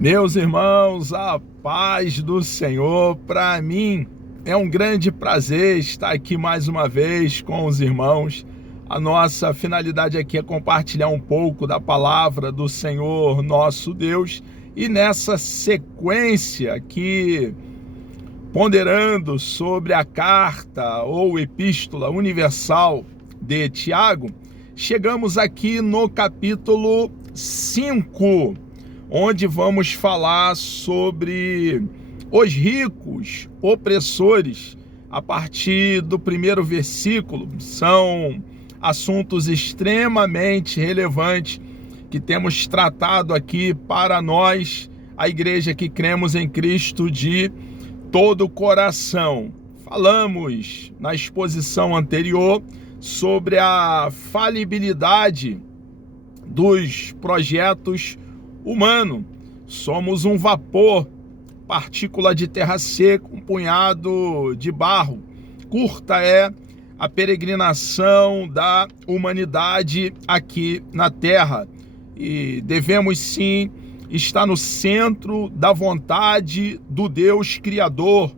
Meus irmãos, a paz do Senhor. Para mim é um grande prazer estar aqui mais uma vez com os irmãos. A nossa finalidade aqui é compartilhar um pouco da palavra do Senhor nosso Deus, e nessa sequência aqui, ponderando sobre a carta ou epístola universal de Tiago, chegamos aqui no capítulo 5, onde vamos falar sobre os ricos opressores. A partir do primeiro versículo, são assuntos extremamente relevantes que temos tratado aqui para nós, a igreja que cremos em Cristo de todo o coração. Falamos na exposição anterior sobre a falibilidade dos projetos humanos. Somos um vapor, partícula de terra seca, um punhado de barro. Curta é a peregrinação da humanidade aqui na terra, e devemos sim estar no centro da vontade do Deus Criador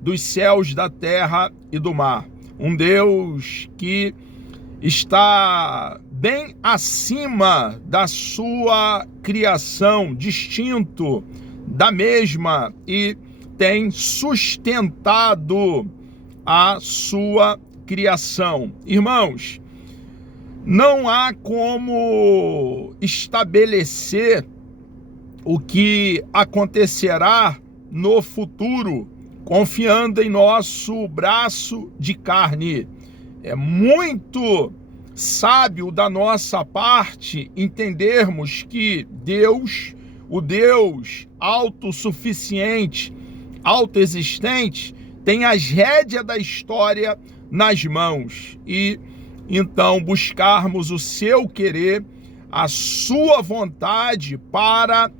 dos céus, da terra e do mar. Um Deus que está bem acima da sua criação, distinto da mesma, e tem sustentado a sua criação. Irmãos, não há como estabelecer o que acontecerá no futuro confiando em nosso braço de carne. É muito sábio da nossa parte entendermos que Deus, o Deus autossuficiente, autoexistente, tem as rédeas da história nas mãos, e então buscarmos o seu querer, a sua vontade para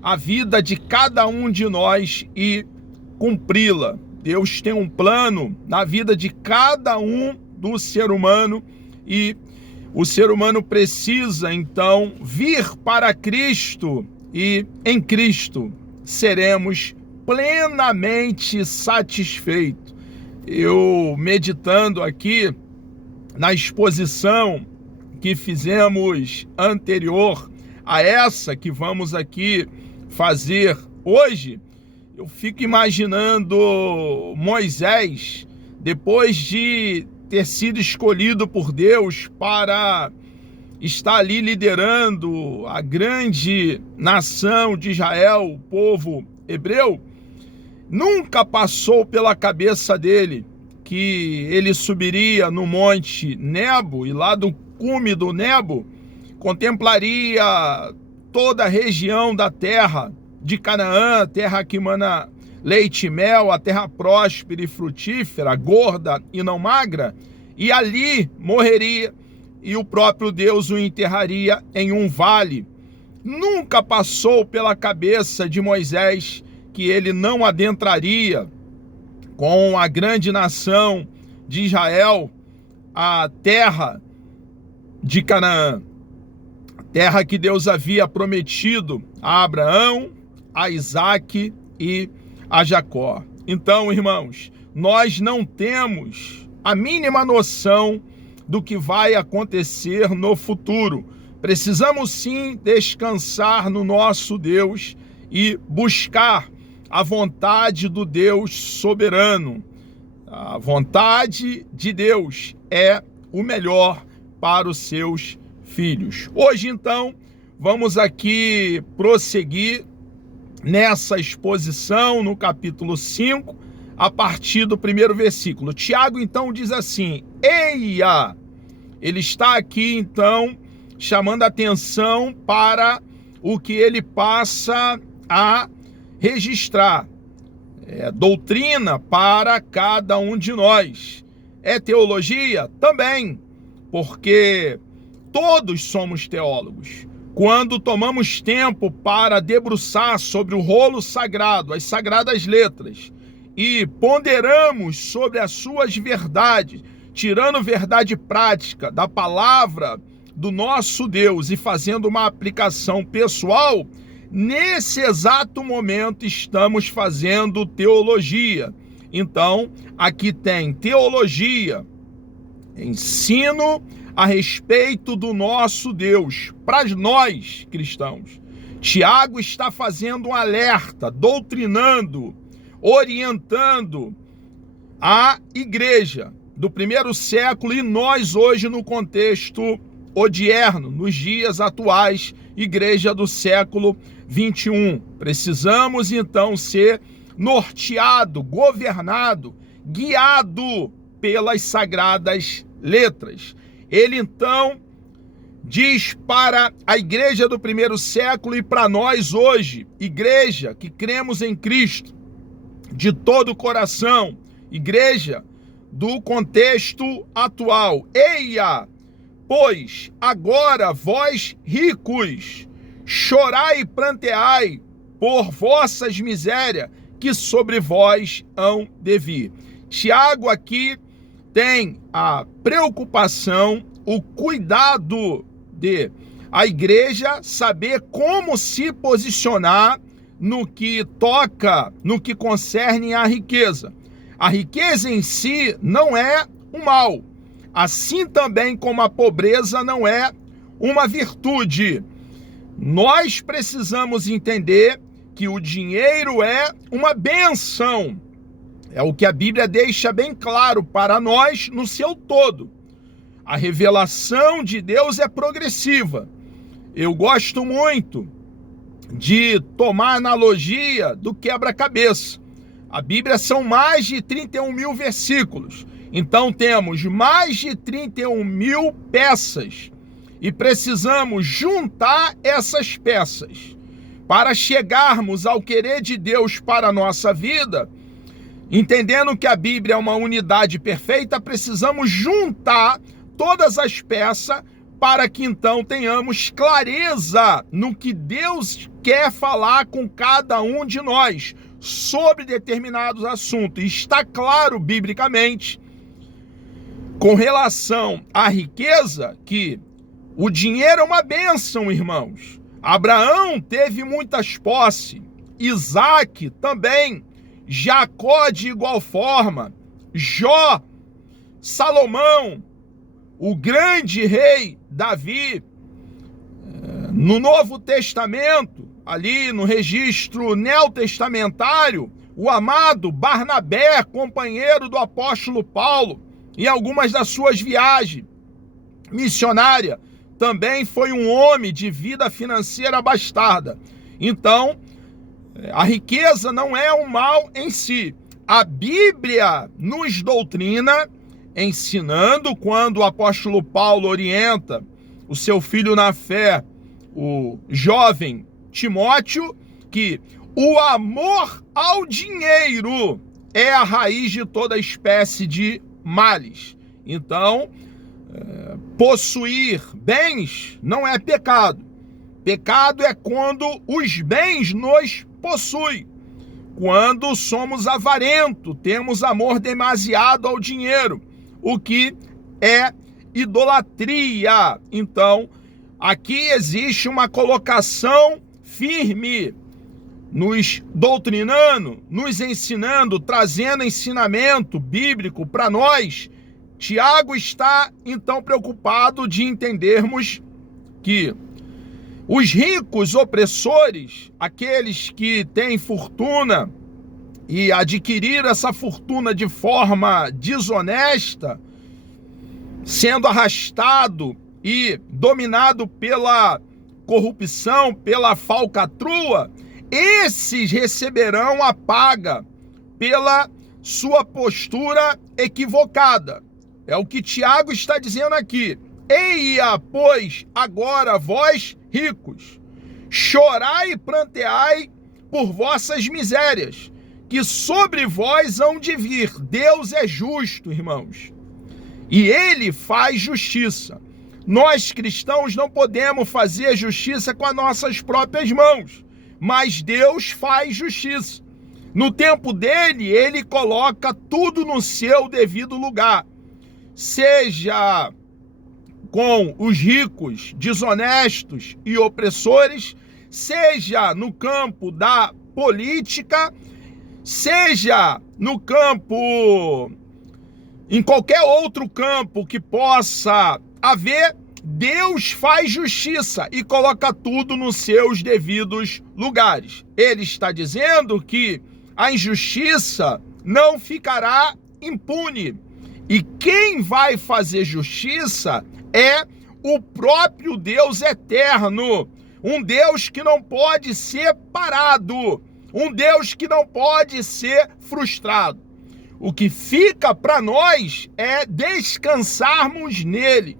a vida de cada um de nós e cumpri-la. Deus tem um plano na vida de cada um do ser humano, e o ser humano precisa então vir para Cristo, e em Cristo seremos plenamente satisfeitos. Eu, meditando aqui na exposição que fizemos anterior a essa que vamos aqui fazer hoje, eu fico imaginando Moisés, depois de ter sido escolhido por Deus para estar ali liderando a grande nação de Israel, o povo hebreu. Nunca passou pela cabeça dele que ele subiria no monte Nebo, e lá do cume do Nebo contemplaria toda a região da terra de Canaã, terra que mana leite e mel, a terra próspera e frutífera, gorda e não magra, e ali morreria, e o próprio Deus o enterraria em um vale. Nunca passou pela cabeça de Moisés que ele não adentraria com a grande nação de Israel a terra de Canaã, terra que Deus havia prometido a Abraão, a Isaque e a Jacó. Então, irmãos, nós não temos a mínima noção do que vai acontecer no futuro. Precisamos sim descansar no nosso Deus e buscar a vontade do Deus soberano. A vontade de Deus é o melhor para os seus filhos. Hoje, então, vamos aqui prosseguir nessa exposição no capítulo 5, a partir do primeiro versículo. Tiago, então, diz assim: eia! Ele está aqui, então, chamando a atenção para o que ele passa a registrar. É doutrina para cada um de nós. É teologia? Também, porque todos somos teólogos. Quando tomamos tempo para debruçar sobre o rolo sagrado, as sagradas letras, e ponderamos sobre as suas verdades, tirando verdade prática da palavra do nosso Deus e fazendo uma aplicação pessoal, nesse exato momento estamos fazendo teologia. Então, aqui tem teologia, ensino a respeito do nosso Deus, para nós cristãos. Tiago está fazendo um alerta, doutrinando, orientando a igreja do primeiro século e nós hoje no contexto odierno, nos dias atuais, igreja do século 21. Precisamos então ser norteado, governado, guiado pelas sagradas letras. Ele então diz para a igreja do primeiro século e para nós hoje, igreja que cremos em Cristo de todo o coração, igreja do contexto atual. Eia, pois agora vós ricos, chorai e pranteai por vossas misérias, que sobre vós hão de vir. Tiago aqui tem a preocupação, o cuidado de a igreja saber como se posicionar no que toca, no que concerne à riqueza. A riqueza em si não é um mal, assim também como a pobreza não é uma virtude. Nós precisamos entender que o dinheiro é uma bênção. É o que a Bíblia deixa bem claro para nós no seu todo. A revelação de Deus é progressiva. Eu gosto muito de tomar a analogia do quebra-cabeça. A Bíblia são mais de 31 mil versículos. Então temos mais de 31 mil peças. E precisamos juntar essas peças para chegarmos ao querer de Deus para a nossa vida. Entendendo que a Bíblia é uma unidade perfeita, precisamos juntar todas as peças para que então tenhamos clareza no que Deus quer falar com cada um de nós sobre determinados assuntos. E está claro biblicamente com relação à riqueza que o dinheiro é uma bênção, irmãos. Abraão teve muitas posses, Isaac também, Jacó de igual forma, Jó, Salomão, o grande rei Davi. No Novo Testamento, ali no registro neotestamentário, o amado Barnabé, companheiro do apóstolo Paulo, em algumas das suas viagens missionárias, também foi um homem de vida financeira abastada. Então, a riqueza não é um mal em si. A Bíblia nos doutrina, ensinando, quando o apóstolo Paulo orienta o seu filho na fé, o jovem Timóteo, que o amor ao dinheiro é a raiz de toda espécie de males. Então, possuir bens não é pecado. Pecado é quando os bens nos possuem. Quando somos avarentos, temos amor demasiado ao dinheiro, o que é idolatria. Então, aqui existe uma colocação firme, nos doutrinando, nos ensinando, trazendo ensinamento bíblico para nós. Tiago está, então, preocupado de entendermos que os ricos opressores, aqueles que têm fortuna e adquiriram essa fortuna de forma desonesta, sendo arrastado e dominado pela corrupção, pela falcatrua, esses receberão a paga pela sua postura equivocada. É o que Tiago está dizendo aqui. Eia, pois, agora vós ricos, chorai e pranteai por vossas misérias, que sobre vós hão de vir. Deus é justo, irmãos, e Ele faz justiça. Nós cristãos não podemos fazer justiça com as nossas próprias mãos, mas Deus faz justiça. No tempo dele, Ele coloca tudo no seu devido lugar. Seja com os ricos desonestos e opressores, seja no campo da política, seja no campo, em qualquer outro campo que possa haver, Deus faz justiça e coloca tudo nos seus devidos lugares. Ele está dizendo que a injustiça não ficará impune. E quem vai fazer justiça é o próprio Deus eterno. Um Deus que não pode ser parado. Um Deus que não pode ser frustrado. O que fica para nós é descansarmos nele.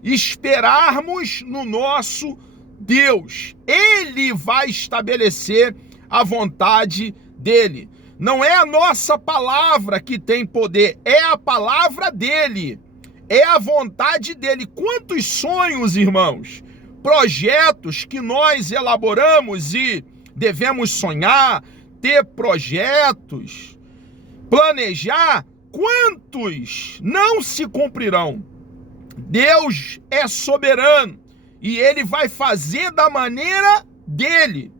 Esperarmos no nosso Deus. Ele vai estabelecer a vontade dele. Não é a nossa palavra que tem poder, é a palavra dele, é a vontade dele. Quantos sonhos, irmãos, projetos que nós elaboramos e devemos sonhar, ter projetos, planejar, quantos não se cumprirão? Deus é soberano e ele vai fazer da maneira dele,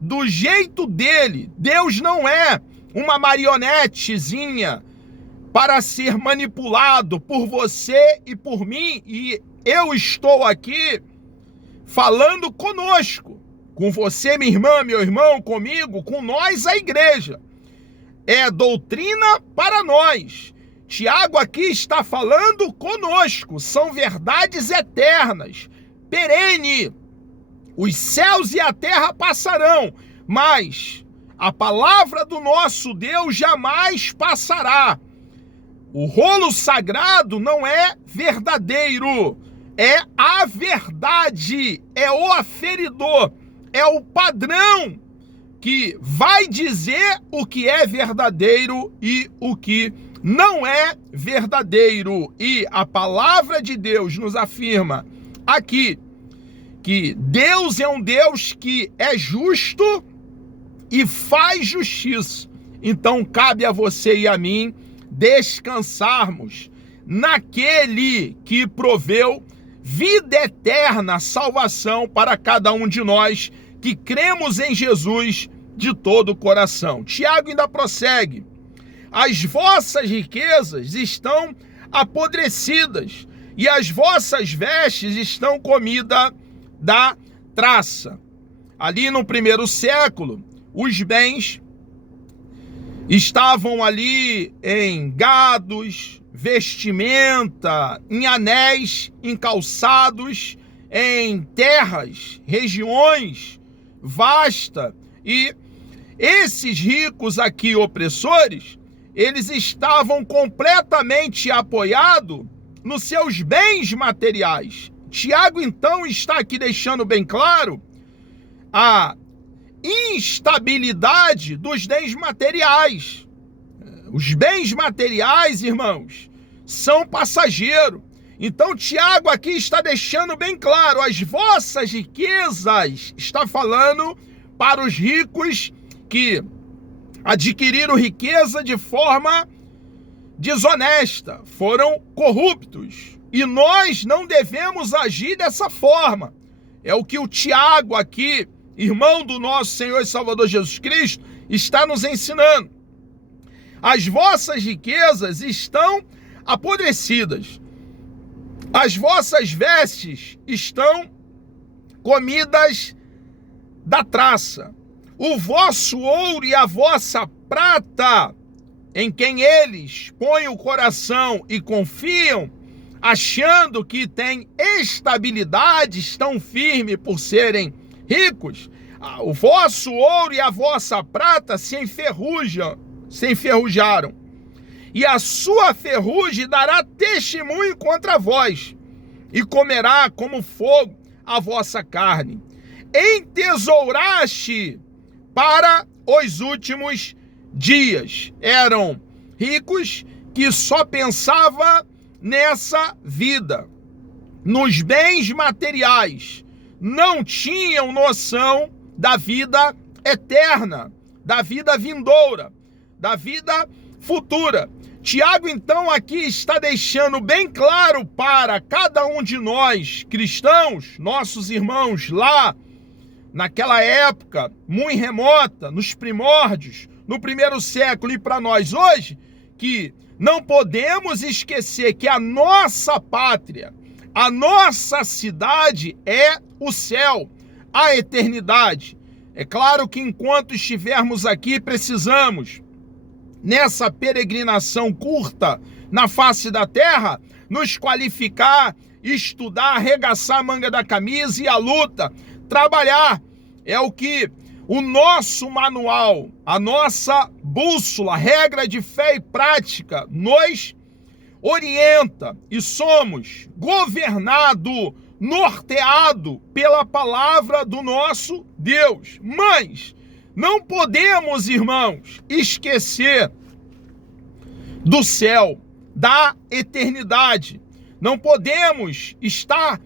do jeito dele. Deus não é uma marionetezinha para ser manipulado por você e por mim, e eu estou aqui falando conosco, com você, minha irmã, meu irmão, comigo, com nós, a igreja. É doutrina para nós. Tiago aqui está falando conosco, são verdades eternas, perene. Os céus e a terra passarão, mas a palavra do nosso Deus jamais passará. O rolo sagrado não é verdadeiro, é a verdade, é o aferidor, é o padrão que vai dizer o que é verdadeiro e o que não é verdadeiro. E a palavra de Deus nos afirma aqui que Deus é um Deus que é justo e faz justiça. Então cabe a você e a mim descansarmos naquele que proveu vida eterna, salvação para cada um de nós que cremos em Jesus de todo o coração. Tiago ainda prossegue: as vossas riquezas estão apodrecidas e as vossas vestes estão comida da traça. Ali no primeiro século, os bens estavam ali em gados, vestimenta, em anéis, em calçados, em terras, regiões vastas. E esses ricos aqui, opressores, eles estavam completamente apoiados nos seus bens materiais. Tiago, então, está aqui deixando bem claro a instabilidade dos bens materiais. Os bens materiais, irmãos, são passageiros. Então, Tiago aqui está deixando bem claro, as vossas riquezas, está falando para os ricos que adquiriram riqueza de forma desonesta, foram corruptos. E nós não devemos agir dessa forma. É o que o Tiago aqui, irmão do nosso Senhor e Salvador Jesus Cristo, está nos ensinando. As vossas riquezas estão apodrecidas. As vossas vestes estão comidas da traça. O vosso ouro e a vossa prata, em quem eles põem o coração e confiam, achando que tem estabilidade, estão firmes por serem ricos, o vosso ouro e a vossa prata se enferrujaram, e a sua ferrugem dará testemunho contra vós, e comerá como fogo a vossa carne. Entesouraste para os últimos dias. Eram ricos que só pensavam nessa vida, nos bens materiais, não tinham noção da vida eterna, da vida vindoura, da vida futura. Tiago, então, aqui está deixando bem claro para cada um de nós, cristãos, nossos irmãos lá, naquela época muito remota, nos primórdios, no primeiro século, e para nós hoje, que não podemos esquecer que a nossa pátria, a nossa cidade é o céu, a eternidade. É claro que enquanto estivermos aqui, precisamos, nessa peregrinação curta na face da terra, nos qualificar, estudar, arregaçar a manga da camisa e a luta, trabalhar. É o que o nosso manual, a nossa bússola, regra de fé e prática, nos orienta, e somos governados, norteados pela palavra do nosso Deus. Mas não podemos, irmãos, esquecer do céu, da eternidade. Não podemos estar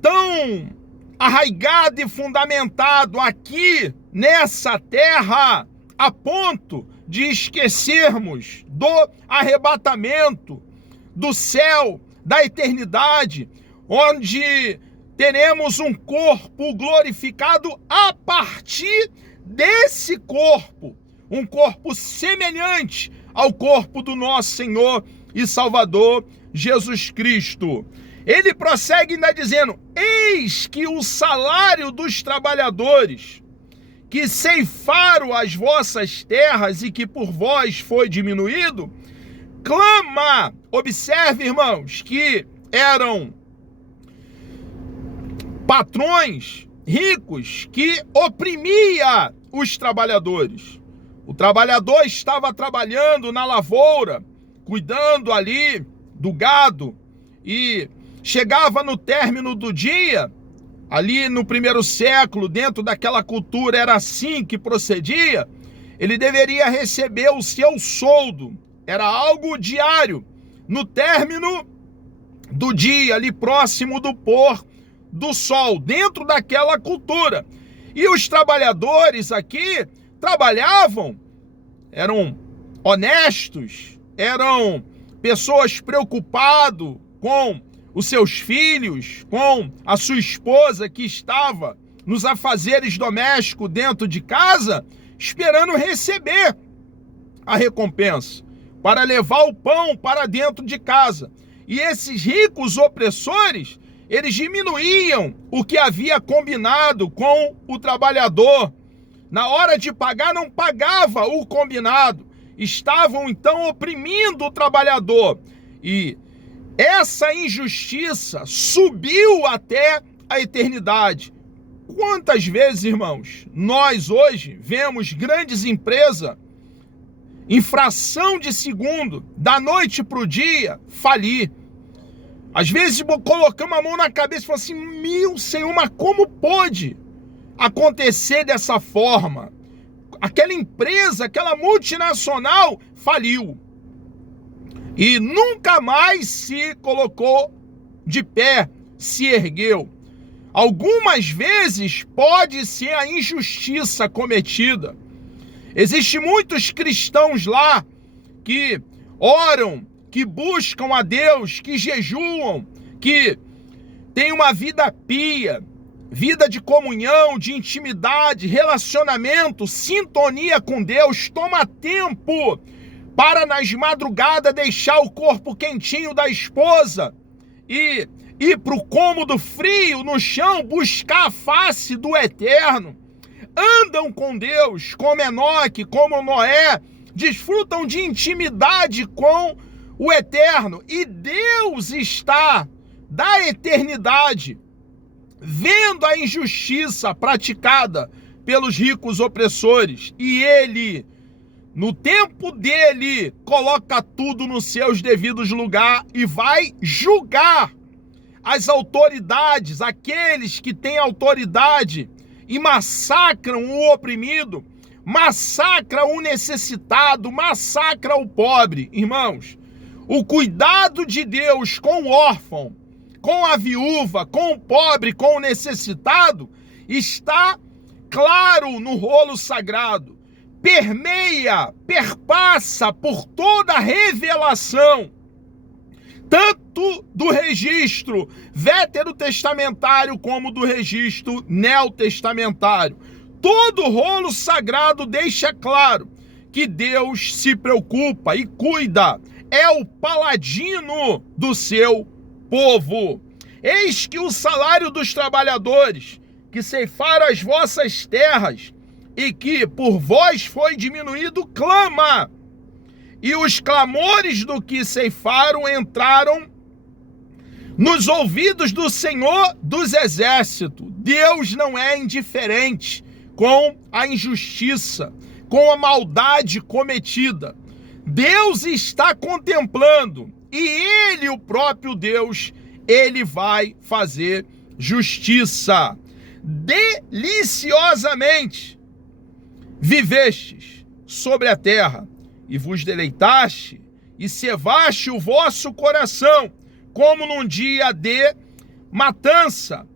tão arraigado e fundamentado aqui nessa terra a ponto de esquecermos do arrebatamento, do céu, da eternidade, onde teremos um corpo glorificado a partir desse corpo, um corpo semelhante ao corpo do nosso Senhor e Salvador Jesus Cristo. Ele prossegue ainda dizendo: eis que o salário dos trabalhadores que ceifaram as vossas terras e que por vós foi diminuído, clama. Observe, irmãos, que eram patrões ricos que oprimia os trabalhadores. O trabalhador estava trabalhando na lavoura, cuidando ali do gado, e chegava no término do dia, ali no primeiro século, dentro daquela cultura era assim que procedia, ele deveria receber o seu soldo, era algo diário, no término do dia, ali próximo do pôr do sol, dentro daquela cultura. E os trabalhadores aqui trabalhavam, eram honestos, eram pessoas preocupadas com os seus filhos, com a sua esposa que estava nos afazeres domésticos dentro de casa, esperando receber a recompensa, para levar o pão para dentro de casa. E esses ricos opressores, eles diminuíam o que havia combinado com o trabalhador. Na hora de pagar, não pagava o combinado. Estavam, então, oprimindo o trabalhador. E essa injustiça subiu até a eternidade. Quantas vezes, irmãos, nós hoje vemos grandes empresas, em fração de segundo, da noite para o dia, falir. Às vezes colocamos a mão na cabeça e falamos assim: meu Senhor, mas como pode acontecer dessa forma? Aquela empresa, aquela multinacional faliu e nunca mais se colocou de pé, se ergueu. Algumas vezes pode ser a injustiça cometida. Existem muitos cristãos lá que oram, que buscam a Deus, que jejuam, que têm uma vida pia, vida de comunhão, de intimidade, relacionamento, sintonia com Deus. Toma tempo para nas madrugadas deixar o corpo quentinho da esposa e ir para o cômodo frio no chão, buscar a face do eterno. Andam com Deus, como Enoque, como Noé, desfrutam de intimidade com o eterno. E Deus está da eternidade vendo a injustiça praticada pelos ricos opressores. E ele, no tempo dele, coloca tudo nos seus devidos lugares e vai julgar as autoridades, aqueles que têm autoridade, e massacram o oprimido, massacra o necessitado, massacra o pobre. Irmãos, o cuidado de Deus com o órfão, com a viúva, com o pobre, com o necessitado, está claro no rolo sagrado. perpassa por toda a revelação, tanto do registro veterotestamentário como do registro neotestamentário. Todo o rolo sagrado deixa claro que Deus se preocupa e cuida, é o paladino do seu povo. Eis que o salário dos trabalhadores que ceifaram as vossas terras e que por vós foi diminuído, clama. E os clamores do que ceifaram entraram nos ouvidos do Senhor dos Exércitos. Deus não é indiferente com a injustiça, com a maldade cometida. Deus está contemplando e Ele, o próprio Deus, Ele vai fazer justiça. Deliciosamente vivestes sobre a terra e vos deleitaste e cevaste o vosso coração, como num dia de matança.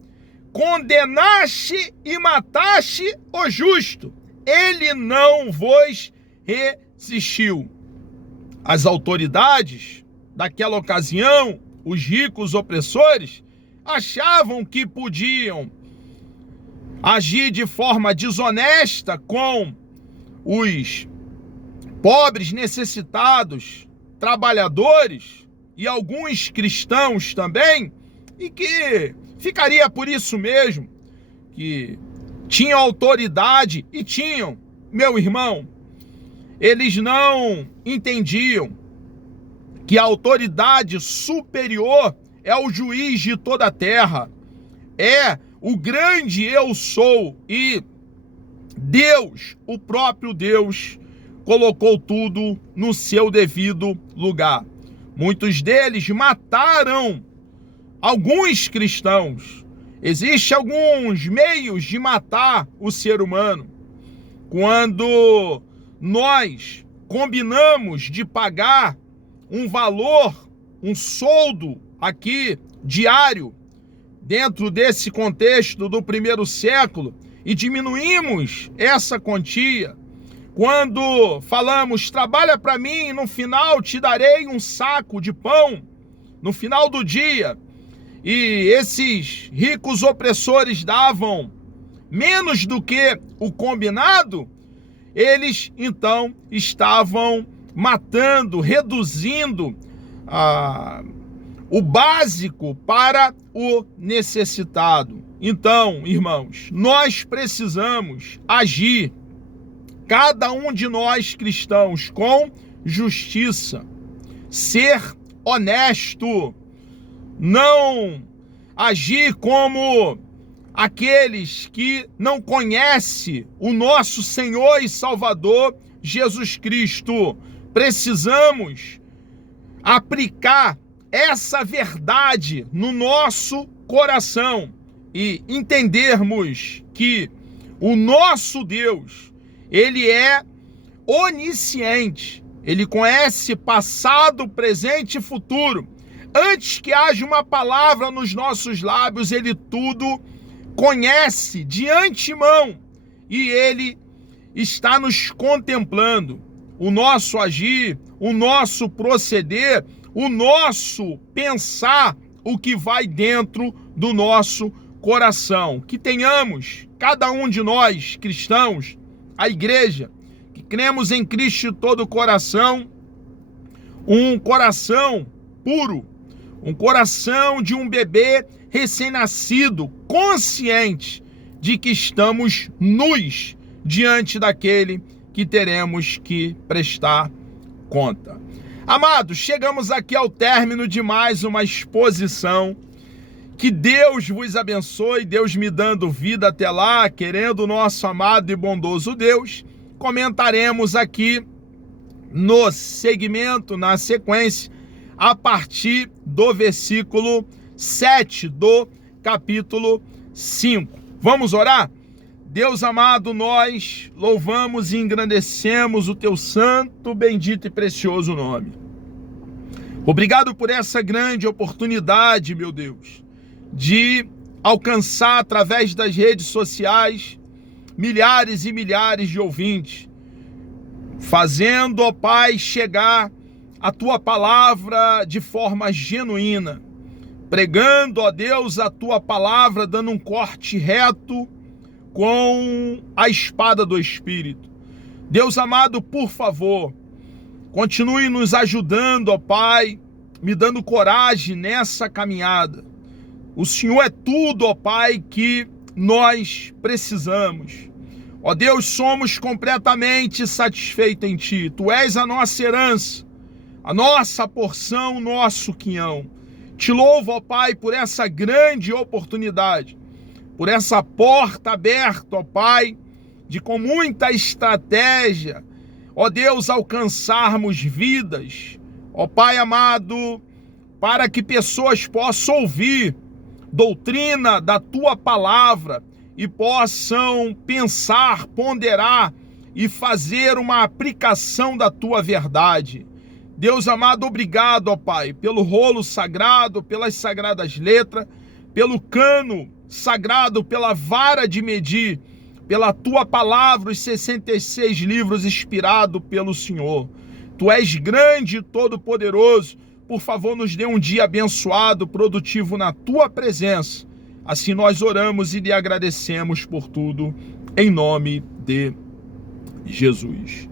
Condenaste e mataste o justo, ele não vos resistiu. As autoridades daquela ocasião, os ricos opressores, achavam que podiam agir de forma desonesta com os pobres, necessitados, trabalhadores e alguns cristãos também, e que ficaria por isso mesmo, que tinham autoridade, e tinham, meu irmão, eles não entendiam que a autoridade superior é o juiz de toda a terra, é o grande eu sou, e Deus, o próprio Deus, colocou tudo no seu devido lugar. Muitos deles mataram alguns cristãos. Existem alguns meios de matar o ser humano. Quando nós combinamos de pagar um valor, um soldo aqui diário, dentro desse contexto do primeiro século, e diminuímos essa quantia, quando falamos, trabalha para mim e no final te darei um saco de pão, no final do dia, e esses ricos opressores davam menos do que o combinado, eles então estavam matando, reduzindo o básico para o necessitado. Então, irmãos, nós precisamos agir, cada um de nós cristãos, com justiça, ser honesto, não agir como aqueles que não conhecem o nosso Senhor e Salvador Jesus Cristo. Precisamos aplicar essa verdade no nosso coração e entendermos que o nosso Deus, Ele é onisciente, Ele conhece passado, presente e futuro. Antes que haja uma palavra nos nossos lábios, Ele tudo conhece de antemão e Ele está nos contemplando. O nosso agir, o nosso proceder, o nosso pensar, o que vai dentro do nosso coração. Que tenhamos, cada um de nós cristãos, a igreja, que cremos em Cristo de todo o coração, um coração puro, um coração de um bebê recém-nascido, consciente de que estamos nus diante daquele que teremos que prestar conta. Amados, chegamos aqui ao término de mais uma exposição. Que Deus vos abençoe, Deus me dando vida até lá, querendo o nosso amado e bondoso Deus. Comentaremos aqui no segmento, na sequência, a partir do versículo 7 do capítulo 5. Vamos orar? Deus amado, nós louvamos e engrandecemos o teu santo, bendito e precioso nome. Obrigado por essa grande oportunidade, meu Deus, de alcançar através das redes sociais milhares e milhares de ouvintes. fazendo, ó Pai, chegar a Tua palavra de forma genuína, pregando, ó Deus, a Tua palavra, dando um corte reto com a espada do Espírito. Deus amado, por favor, continue nos ajudando, ó Pai, me dando coragem nessa caminhada. O Senhor é tudo, ó Pai, que nós precisamos. Ó Deus, somos completamente satisfeitos em Ti. Tu és a nossa herança, a nossa porção, o nosso quinhão. Te louvo, ó Pai, por essa grande oportunidade, por essa porta aberta, ó Pai, de com muita estratégia, ó Deus, alcançarmos vidas, ó Pai amado, para que pessoas possam ouvir doutrina da Tua palavra e possam pensar, ponderar e fazer uma aplicação da Tua verdade. Deus amado, obrigado, ó Pai, pelo rolo sagrado, pelas sagradas letras, pelo cano sagrado, pela vara de medir, pela Tua palavra, os 66 livros inspirados pelo Senhor. Tu és grande e todo-poderoso. Por favor, nos dê um dia abençoado, produtivo na Tua presença. Assim nós oramos e lhe agradecemos por tudo, em nome de Jesus.